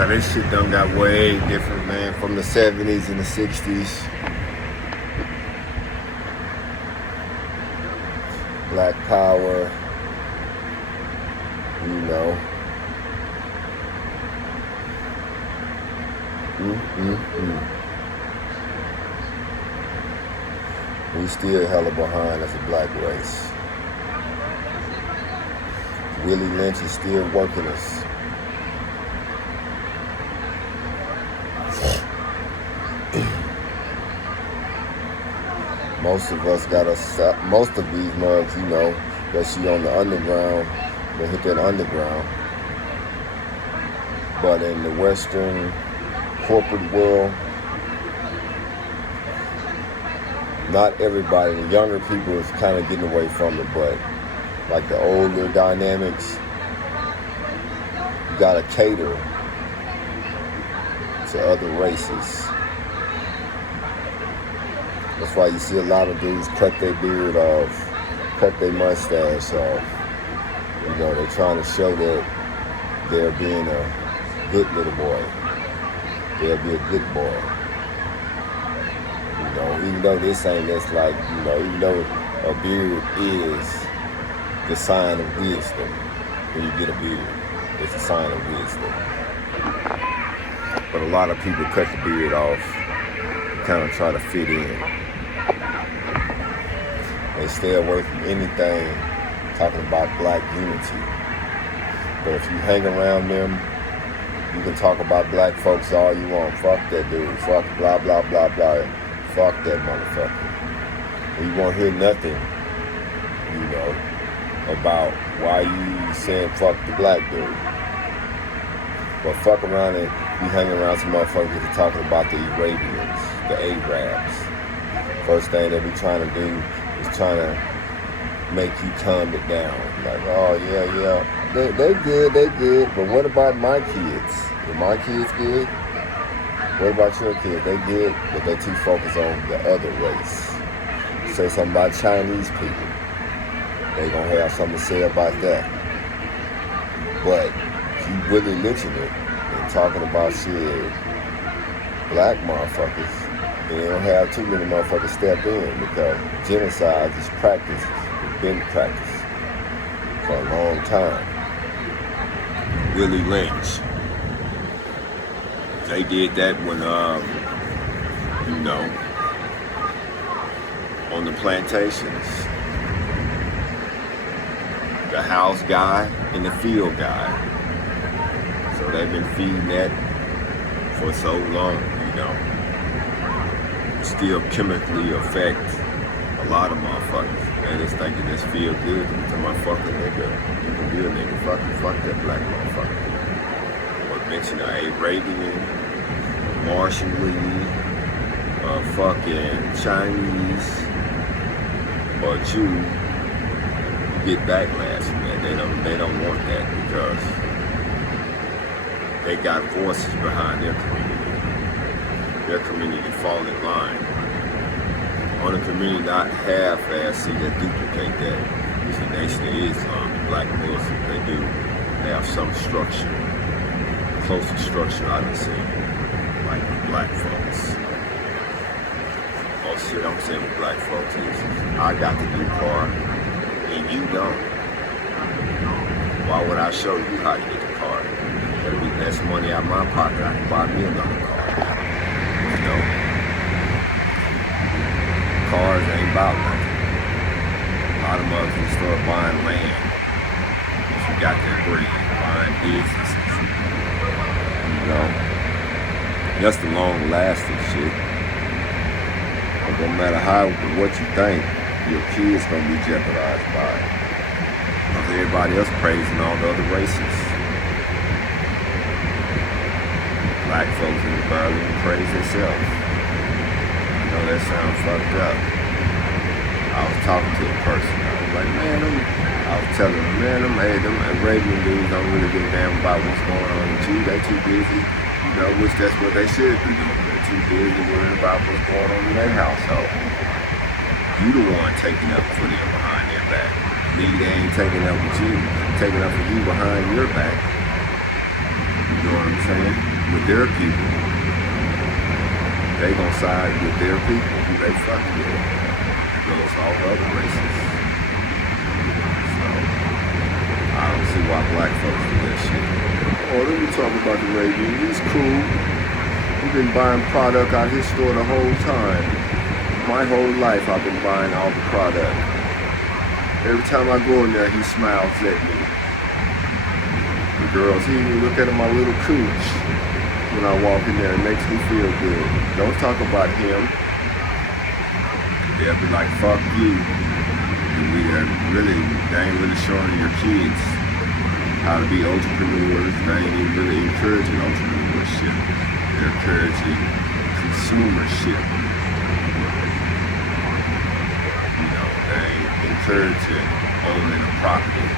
Yeah, this shit done got way different, man, from the 70s and the 60s. Black power, you know. We still hella behind as a black race. Willie Lynch is still working us. Most of us gotta stop. Most of these mugs, you know, that she on the underground, they hit that underground. But in the Western corporate world, not everybody, the younger people is kind of getting away from it, but like the older dynamics, you gotta cater to other races. That's why you see a lot of dudes cut their beard off, cut their mustache off. You know, they're trying to show that they're being a good little boy. They'll be a good boy. You know, even though this ain't this like, you know, even though a beard is the sign of wisdom. When you get a beard, it's a sign of wisdom. But a lot of people cut the beard off, kind of try to fit in. They stay away from anything talking about black unity. But if you hang around them, you can talk about black folks all you want. Fuck that dude. Fuck blah, blah, blah, blah. Fuck that motherfucker. And you won't hear nothing, you know, about why you saying fuck the black dude. But fuck around and you hang around some motherfuckers that are talking about the Arabians, the Arabs. First thing they be trying to do is trying to make you calm it down. Like, oh yeah, they good, but what about my kids? Are my kids good? What about your kids? They good, but they too focused on the other race. Say something about Chinese people, they gonna have something to say about that. But you really lynching it and talking about shit, black motherfuckers, and they don't have too many motherfuckers step in because genocide is practiced, it's been practiced for a long time. Willie Lynch, they did that when, you know, on the plantations, the house guy and the field guy. So they've been feeding that for so long, you know. Still chemically affect a lot of motherfuckers. They just think it just feel good to my fucking nigga. You can be a nigga, fuck that black motherfucker. Or mention an Arabian, Martian, fucking Chinese, or Jew, you get backlash from that. They don't want that because they got forces behind their community. Their community fall in line. On a community not half-assed that duplicate that is the Nation of Islam, the Black Muslims. They have some structure, closer structure I done seen, like with black folks. Oh shit, I'm saying what black folks is, I got the new car and you don't. Why would I show you how to get the car? That'll be less money out of my pocket. I can buy me another car. You know? Cars ain't about nothing. A lot of motherfuckers start buying land. If you got that bread, buying businesses. You know? That's the long lasting shit. But no matter what you think, your kids gonna be jeopardized by it. Because everybody else praising all the other races. Black folks in the barely praise themselves. You know, that sounds fucked up. I was talking to a person, I was like, I was telling them, them Arabian dudes don't really give a damn about what's going on with you. They too busy, you know, which that's what they should be doing. They're too busy worrying about what's going on in their household. You the one taking up for them behind their back. They ain't taking up with you, taking up for you behind your back. You know what I'm saying? With their people. They gonna side with their people who they fuck with. Goes to all the other races. So, I don't see why black folks do that shit. Oh, let me talk about the Arabian. He's cool. He's been buying product out his store the whole time. My whole life I've been buying all the product. Every time I go in there, he smiles at me. The girls, he even look at my little cooch when I walk in there. It makes me feel good. Don't talk about him. They'll be like, fuck you. They ain't really showing your kids how to be entrepreneurs. They ain't even really encouraging entrepreneurship. They're encouraging consumership. You know, they ain't encouraging owning a property.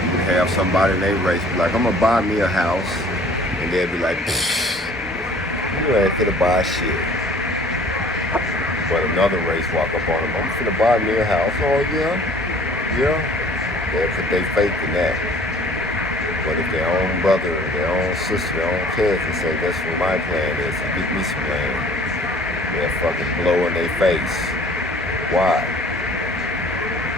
You can have somebody in their race be like, I'm gonna buy me a house, and they'll be like, you ain't finna buy shit. But another race walk up on them, I'm finna buy me a house. Oh yeah. They'll put their faith in that. But if their own brother, their own sister, their own cousin say that's what my plan is, to get me some land, they'll fucking blow in their face. Why?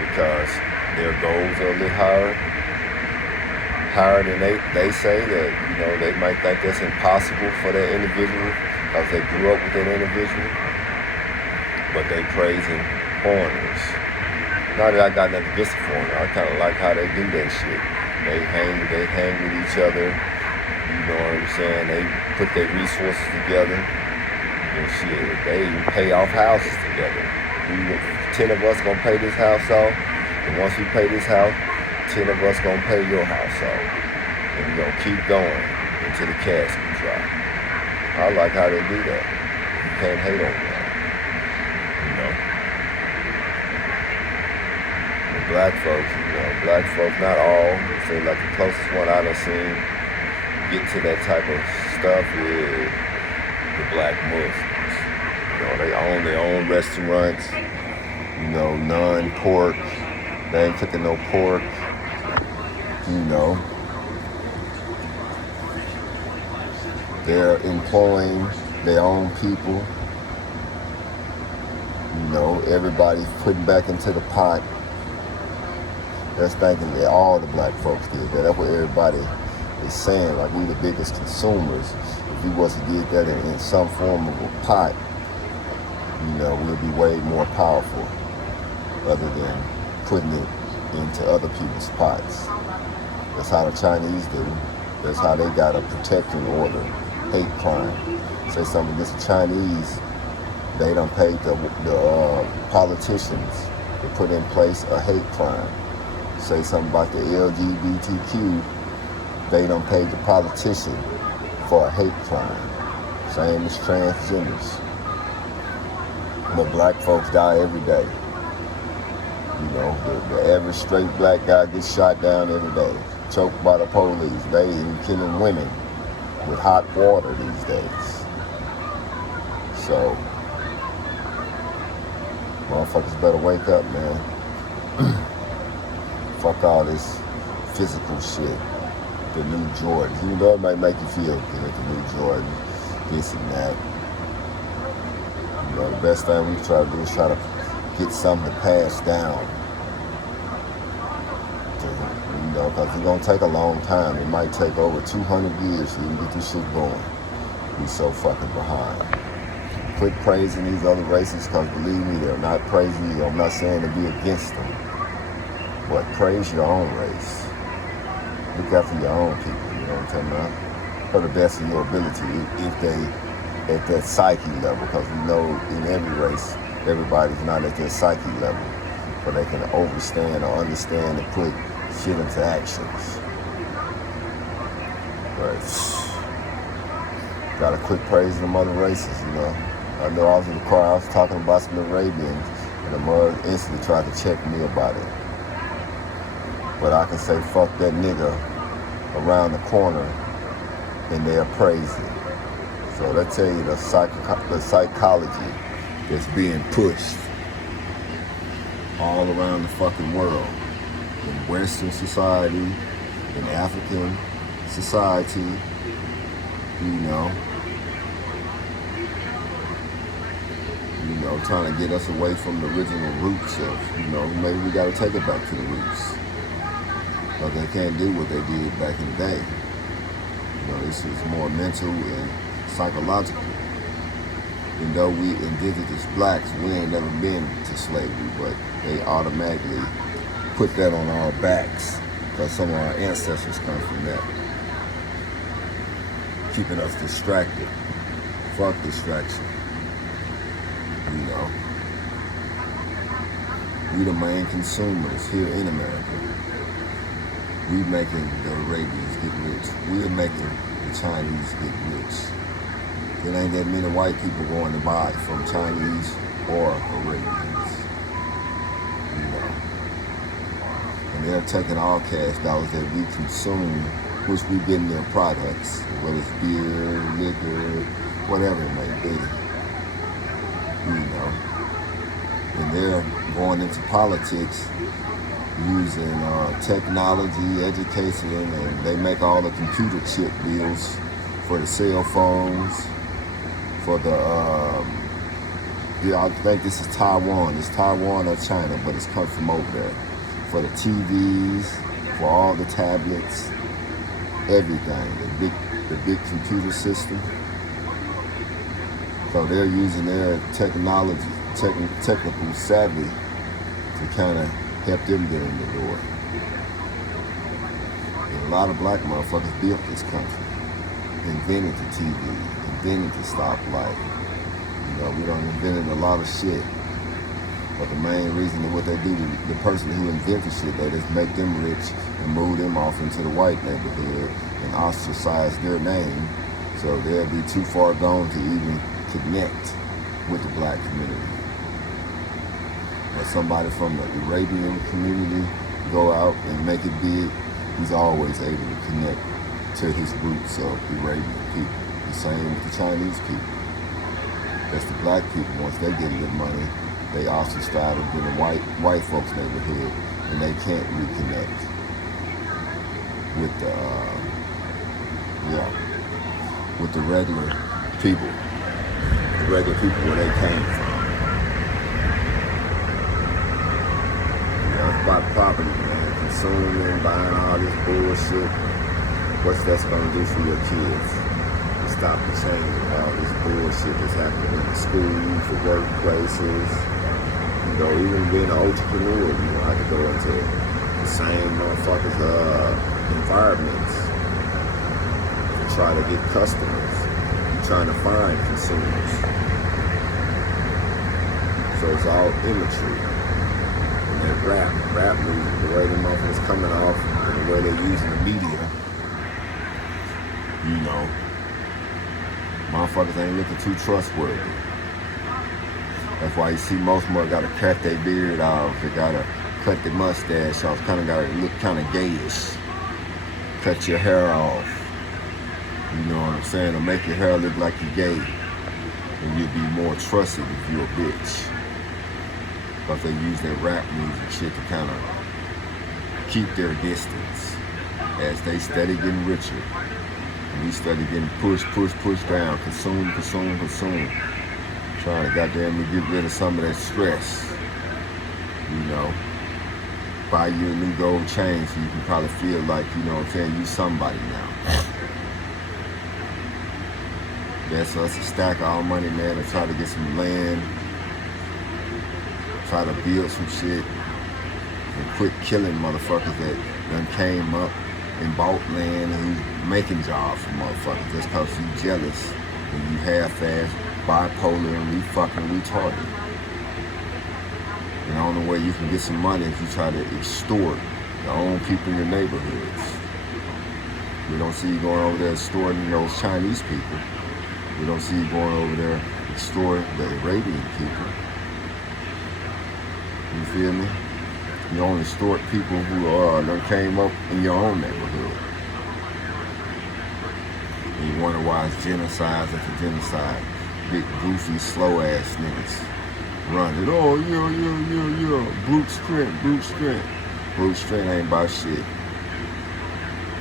Because their goals are a little higher than they say that, you know, they might think that's impossible for that individual because they grew up with that individual. But they praising foreigners. Not that I got nothing against the foreigner. I kind of like how they do that shit. They hang with each other. You know what I'm saying? They put their resources together and shit. They even pay off houses together. 10 of us gonna pay this house off, and once we pay this house, 10 of us gonna pay your house off, and we gonna keep going until the casket drop. I like how they do that. You can't hate on that. You know. Black folks, not all. Say like the closest one I done seen get to that type of stuff is the black Muslims. You know, they own their own restaurants, you know, non-pork. They ain't cooking no pork, you know. They're employing their own people. You know, everybody's putting back into the pot. That's thinking that all the black folks did that. That's what everybody is saying, like we the biggest consumers. If we was to get that in some form of a pot, you know, we'll be way more powerful other than putting it into other people's pots. That's how the Chinese do. That's how they got a protecting order, hate crime. Say something against the Chinese, they done paid the politicians to put in place a hate crime. Say something about the LGBTQ, they done paid the politician for a hate crime. Same as transgenders. But black folks die every day. You know, the average straight black guy gets shot down every day, choked by the police. They even killing women with hot water these days. So, motherfuckers better wake up, man. Fuck all this physical shit. The new Jordan. Even though it might make you feel good, the new Jordan, this and that. You know, the best thing we try to do is try to get something to pass down. You know, because it's going to take a long time. It might take over 200 years to even get this shit going. We so fucking behind. Quit praising these other races, because believe me, they're not praising you. I'm not saying to be against them. But praise your own race. Look after your own people, you know what I'm talking about? For the best of your ability, if they at that psyche level, because we know in every race, everybody's not at their psyche level, but they can understand and put shit into actions. But gotta quit praising them other races, you know. I know I was in the car, I was talking about some Arabians, and the mother instantly tried to check me about it. But I can say, fuck that nigga around the corner, and they'll praise it. So that tell you the psychology that's being pushed all around the fucking world. In Western society, in African society, You know, trying to get us away from the original roots of, maybe we got to take it back to the roots. But they can't do what they did back in the day. This is more mental and psychological. Even though we indigenous blacks, we ain't never been to slavery, but they automatically put that on our backs because some of our ancestors come from that. Keeping us distracted. Fuck distraction. We the main consumers here in America. We making the Arabians get rich. We are making the Chinese get rich. It ain't that many white people going to buy from Chinese or Arabians. And they're taking all cash dollars that we consume, which we get in their products, whether it's beer, liquor, whatever it may be. And they're going into politics using technology, education, and they make all the computer chip deals for the cell phones, for the, I think this is Taiwan. It's Taiwan or China, but it's come from over there. For the TVs, for all the tablets, everything, the big computer system. So they're using their technology, technical savvy to kind of help them get in the door. And a lot of black motherfuckers built this country, invented the TV, invented the stoplight. We done invented a lot of shit. But the main reason of what they do, the person who invented shit, they just make them rich and move them off into the white neighborhood and ostracize their name, so they'll be too far gone to even connect with the black community. But somebody from the Arabian community go out and make it big, he's always able to connect to his roots of Arabian people. The same with the Chinese people. That's the black people. Once they get good money, they ostracize them in the white folks' neighborhood, and they can't reconnect with the regular people. The regular people where they came from. It's about property, man. Consuming, buying all this bullshit. What's that's gonna do for your kids? Stop the change of all this bullshit that's happening in the schools, the workplaces. Even being an entrepreneur, I could go into the same motherfuckers' environments to try to get customers. You're trying to find consumers. So it's all imagery. And then rap music, the way the motherfuckers coming off and the way they're using the media, motherfuckers ain't looking too trustworthy. That's why you see most motherfuckers gotta cut their beard off. They gotta cut their mustache off. Kinda gotta look kinda gayish. Cut your hair off. You know what I'm saying? Or make your hair look like you're gay. And you'll be more trusted if you're a bitch. Because they use their rap music shit to kinda keep their distance. As they steady getting richer. And we steady getting pushed down. Consume. Trying to goddamn get rid of some of that stress. Buy you a new gold chain so you can probably feel like, you somebody now. That's us to stack our money, man, and try to get some land. Try to build some shit. And quit killing motherfuckers that done came up and bought land and who's making jobs for motherfuckers just cause you jealous and you half-ass, bipolar, and we fucking retarded. And the only way you can get some money is you try to extort your own people in your neighborhoods. We don't see you going over there extorting those Chinese people. We don't see you going over there extorting the Arabian people. You feel me? You only extort people who done came up in your own neighborhood. And you wonder why it's genocide after genocide. Big, goofy, slow-ass niggas running. Oh, yeah. Brute strength. Brute strength ain't about shit.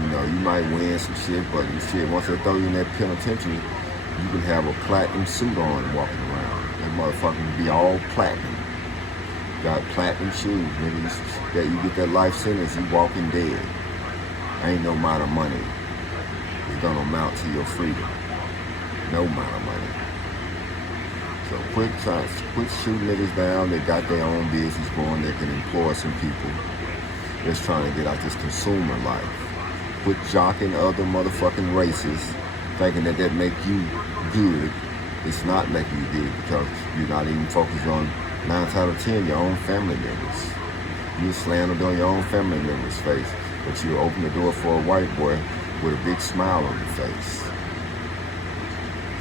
You know, you might win some shit, but shit, once they throw you in that penitentiary, you can have a platinum suit on walking around. That motherfucker can be all platinum. Got platinum shoes, nigga. That you get that life sentence, you walking dead. Ain't no amount of money is gonna amount to your freedom. No amount of money. So quit shooting niggas down. They got their own business going. They can employ some people that's trying to get out this consumer life. Quit jocking other motherfucking races, thinking that make you good. It's not making you good because you're not even focused on 9 out of 10 your own family members. You slandered on your own family members' face, but you open the door for a white boy with a big smile on your face.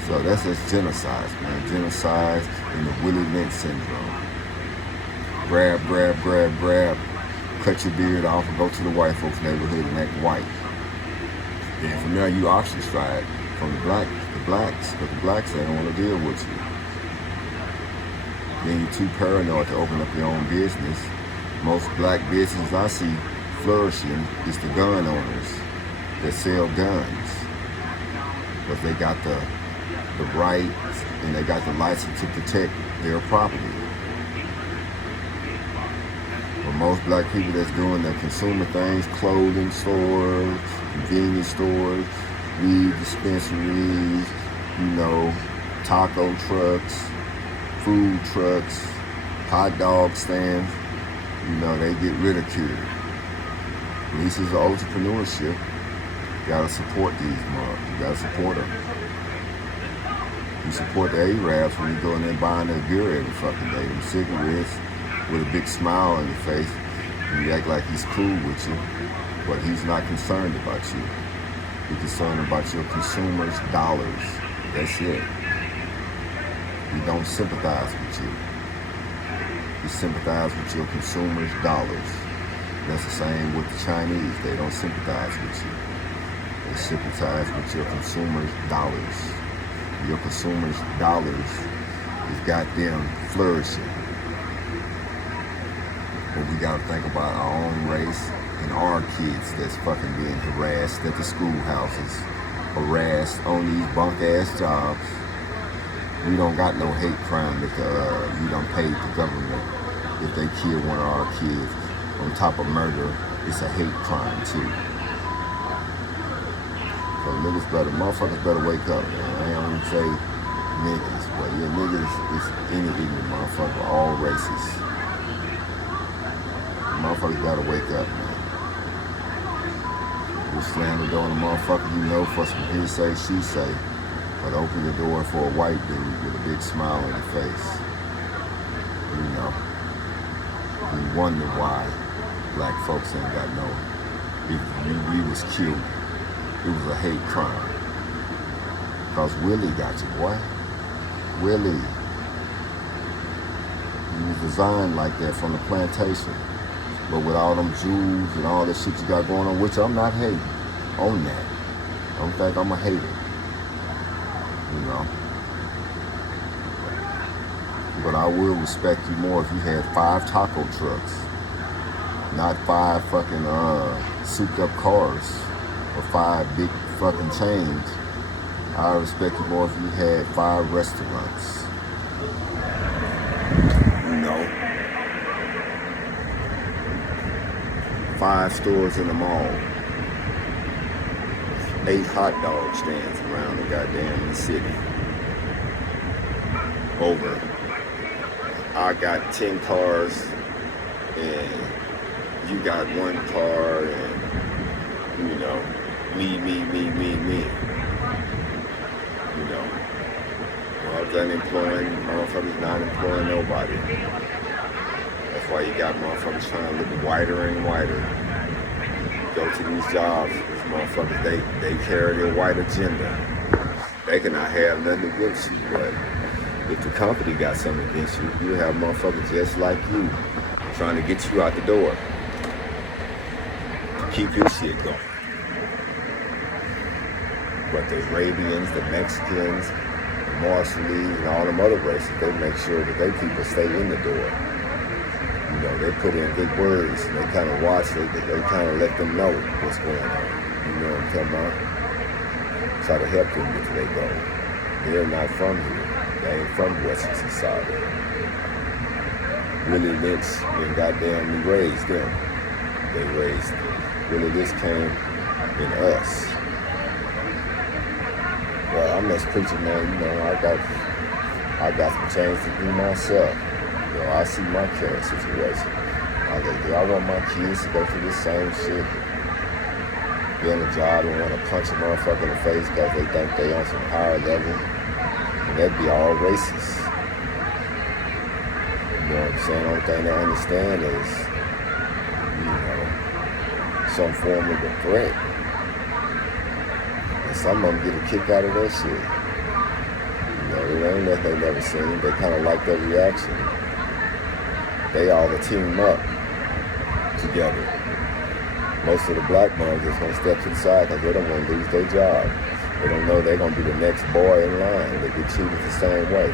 So that's just genocide, man. Genocide in the Willie Lynch syndrome. Grab, cut your beard off and go to the white folks' neighborhood and act white. And from there you ostracized from the blacks, but the blacks they don't want to deal with you. Then you're too paranoid to open up your own business. Most black businesses I see flourishing is the gun owners that sell guns. Because they got the rights and they got the license to protect their property. But most black people that's doing the consumer things, clothing stores, convenience stores, weed dispensaries, taco trucks, food trucks, hot dog stands, they get ridiculed. At least it's entrepreneurship. You gotta support these marks. You gotta support them. You support the Arabs when you go in there buying their beer every fucking day. Them cigarettes with a big smile on your face. And you act like he's cool with you, but he's not concerned about you. He's concerned about your consumers' dollars. That's it. He don't sympathize with you. He sympathizes with your consumers' dollars. That's the same with the Chinese. They don't sympathize with you. They sympathize with your consumers' dollars. Your consumers' dollars has got them flourishing. But we gotta think about our own race and our kids that's fucking being harassed at the schoolhouses, harassed on these bunk-ass jobs. We don't got no hate crime if you done paid the government if they kill one of our kids. On top of murder, it's a hate crime too. So motherfuckers better wake up, man. I don't even say niggas, but yeah, niggas is any ignorant motherfucker, all races. Motherfuckers gotta wake up, man. You slam the door on a motherfucker for some he say, she say, but open the door for a white dude with a big smile on your face. You wonder why black folks ain't got no, if we was killed. It was a hate crime. Because Willie got you, boy. Willie. He was designed like that from the plantation. But with all them Jews and all that shit you got going on, which I'm not hating on that. I don't think I'm a hater. But I will respect you more if you had 5 taco trucks. Not 5 fucking souped up cars. Or 5 big fucking chains. I respect you more if you had 5 restaurants. 5 stores in the mall. 8 hot dog stands around the goddamn city. Over. I got 10 cars and you got 1 car and me. I was unemployed, motherfuckers not employing nobody. That's why you got motherfuckers trying to look whiter and whiter. Go to these jobs, these motherfuckers, they carry their white agenda. They cannot have nothing against you, but if the company got something against you, you have motherfuckers just like you trying to get you out the door. Keep your shit going. But the Arabians, the Mexicans, the Marshallese, and all them other races, they make sure that they people stay in the door. They put in good words and they kind of watch it, they kind of let them know what's going on. You know what I'm talking about? Try to help them get to their goal. They're not from here. They ain't from Western society. Willie Lynch and goddamn we raised them. They raised Willie Lynch came in us. Well, I'm this preacher, man. You know, I got some change to do myself. You know, I see my current situation. Do I want my kids to go through this same shit? Be on a job and want to punch a motherfucker in the face because they think they on some higher level? And that'd be all racist. You know what I'm saying? The only thing they understand is, you know, some form of a threat. And some of them get a kick out of that shit. You know, it ain't nothing they never seen. They kind of like that reaction. They all team up together. Most of the black moms just gonna step to the side because they don't want to lose their job. They don't know they're gonna be the next boy in line. They get treated the same way.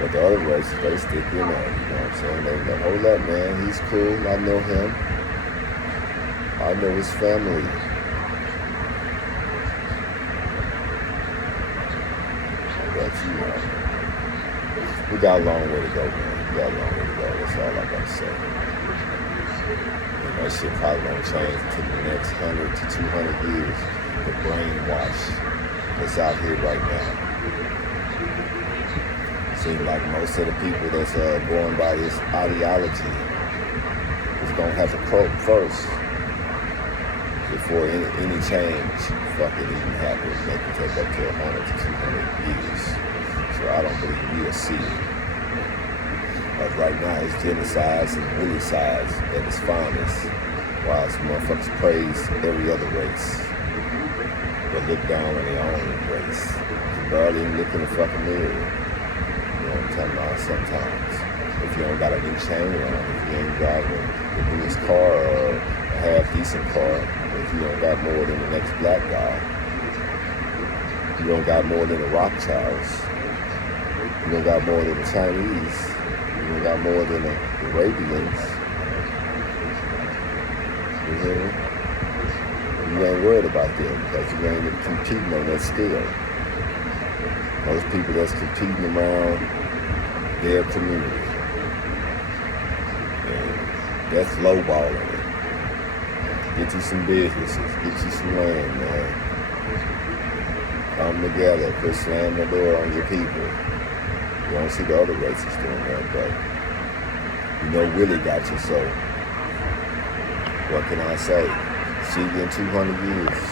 But the other races, they stick in there. You know what I'm saying? They go, hold up, man. He's cool. I know him. I know his family. But you know, we got a long way to go, man. We got a long way to go. That's all I gotta say. That shit probably won't change until the next 100 to 200 years. The brainwash that's out here right now. Seems like most of the people that's going by this ideology is gonna have to croak first before any change fucking even happens. They can take up to 100 to 200 years. So I don't believe we'll see it. But right now it's genocides and willicides at its finest, while some motherfuckers praise every other race, but look down on their own race. You barely even look in the fucking mirror. You know what I'm talking about? Sometimes. If you don't got a new chain on, if you ain't driving the newest car or a half-decent car, if you don't got more than the next black guy, you don't got more than the Rothschilds, you don't got more than the Chinese, you got more than the Arabians. You hear me? You ain't worried about them because you ain't competing on that scale. Most people that's competing around their community. And that's lowballing it. Get you some businesses, get you some land, man. Come together, quit slamming the door on your people. You don't see the other races doing that, but you know Willie got you, so what can I say? See you in 200 years.